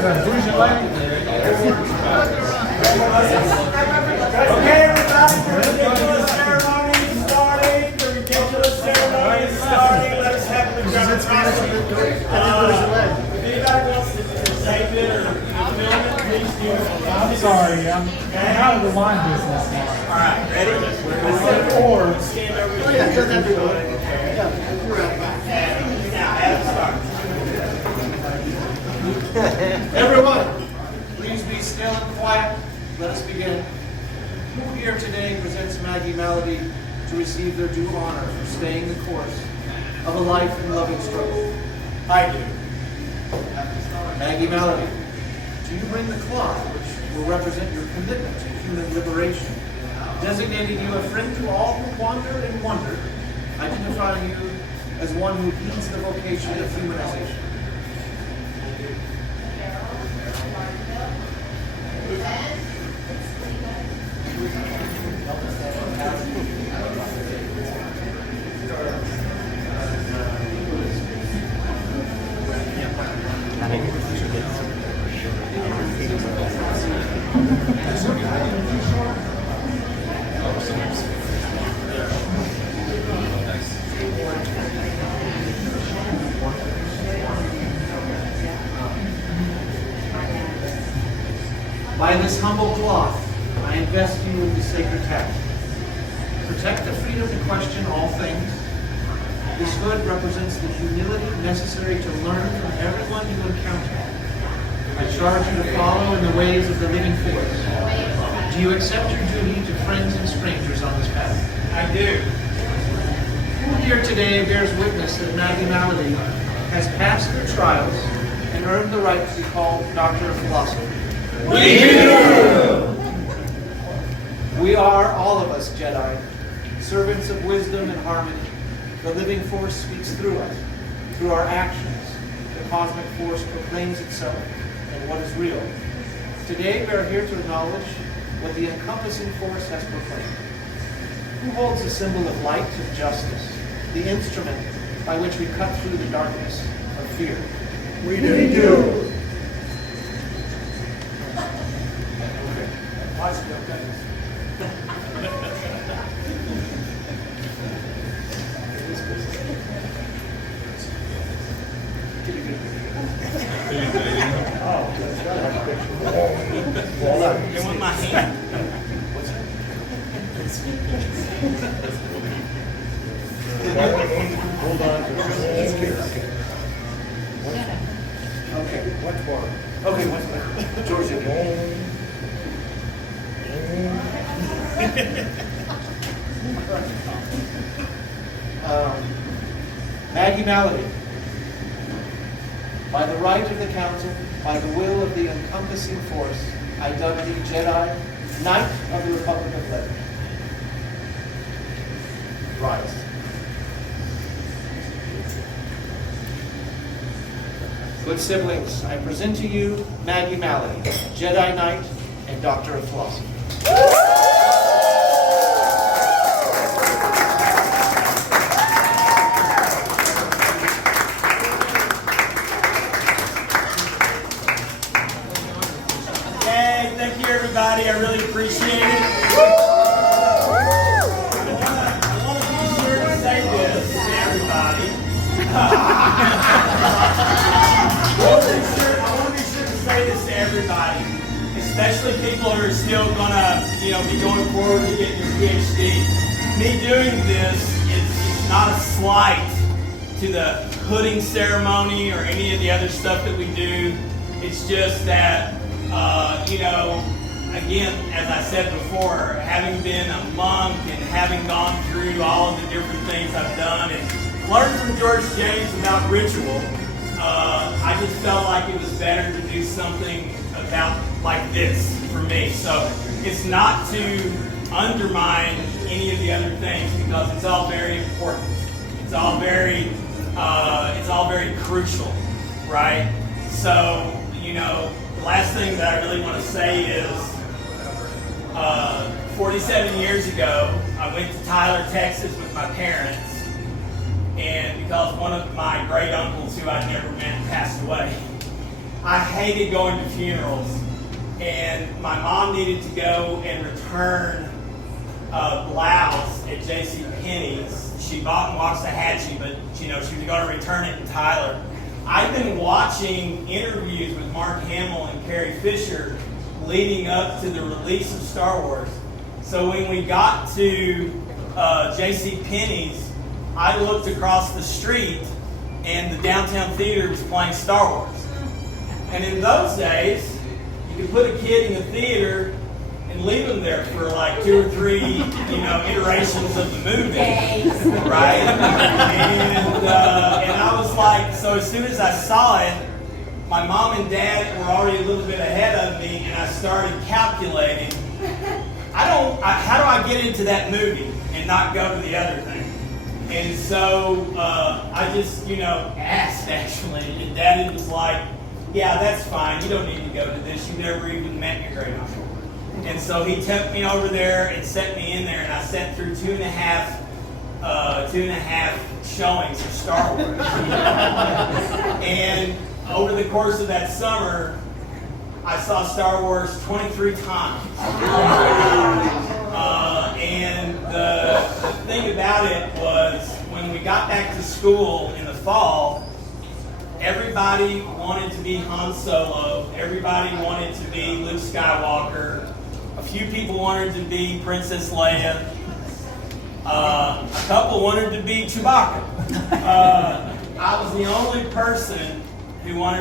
Okay, everybody, the ridiculous ceremony is starting. The ridiculous ceremony is starting. Let us have the drum. If anybody wants to tape it or film it, please do. I'm sorry, I'm out of the wine business now. All right, ready? Let's stand over here. Now, Adam, start. Everyone, please be still and quiet. Let us begin. Who here today presents Maggie Malady to receive their due honor for staying the course of a life in loving struggle? I do. Maggie Malady, do you bring the cloth which will represent your commitment to human liberation, designating you a friend to all who wander and wonder, identifying you as one who heeds the vocation of humanization? By this humble cloth, I invest you in the sacred task. Protect the freedom to question all things. This hood represents the humility necessary to learn from everyone you encounter. I charge you to follow in the ways of the living force. Do you accept your duty to friends and strangers on this path? I do. Who here today bears witness that Maggie Malady has passed through trials and earned the right to be called Doctor of Philosophy? We do! We are, all of us, Jedi, servants of wisdom and harmony. The living force speaks through us. Through our actions, the cosmic force proclaims itself and what is real. Today, we are here to acknowledge what the encompassing force has proclaimed. Who holds the symbol of light and justice, the instrument by which we cut through the darkness of fear? We do. You want my hand? Hold on. Okay. What's more? Okay, what's more? George, Maggie Malady, by the right of the council, by the will of the encompassing force, I dub thee Jedi, Knight of the Republic of Letters. Rise. Good siblings, I present to you Maggie Malady, Jedi Knight and Doctor of Philosophy. Hey, thank you, everybody. I really appreciate it. I want to be sure to say this to everybody. I want to be sure to say this to everybody, especially people who are still gonna, be going forward to get your PhD. Me doing this is not a slight to the hooding ceremony or any of the other stuff that we do. It's just that, again, as I said before, having been a monk and having gone through all of the different things I've done and learned from George James about ritual, I just felt like it was better to do something about like this for me. So it's not to undermine any of the other things because it's all very important. It's all very crucial, right? So, the last thing that I really want to say is 47 years ago, I went to Tyler, Texas with my parents, and because one of my great uncles who I'd never met passed away, I hated going to funerals, and my mom needed to go and return a blouse at J.C. Penney's. She bought in Waxahachie, but she was going to return it in Tyler. I've been watching interviews with Mark Hamill and Carrie Fisher leading up to the release of Star Wars. So when we got to J.C. Penney's, I looked across the street and the downtown theater was playing Star Wars. And in those days, you could put a kid in the theater and leave them there for like 2 or 3, iterations of the movie, right? And I was like, so as soon as I saw it, my mom and dad were already a little bit ahead of me, and I started calculating, how do I get into that movie and not go to the other thing? And so I just, asked actually, and Dad was like, yeah, that's fine. You don't need to go to this. You never even met your great uncle. And so he took me over there and set me in there, and I sat through two and a half showings of Star Wars. And over the course of that summer, I saw Star Wars 23 times. And the thing about it was, when we got back to school in the fall, everybody wanted to be Han Solo. Everybody wanted to be Luke Skywalker. A few people wanted to be Princess Leia. A couple wanted to be Chewbacca. I was the only person who wanted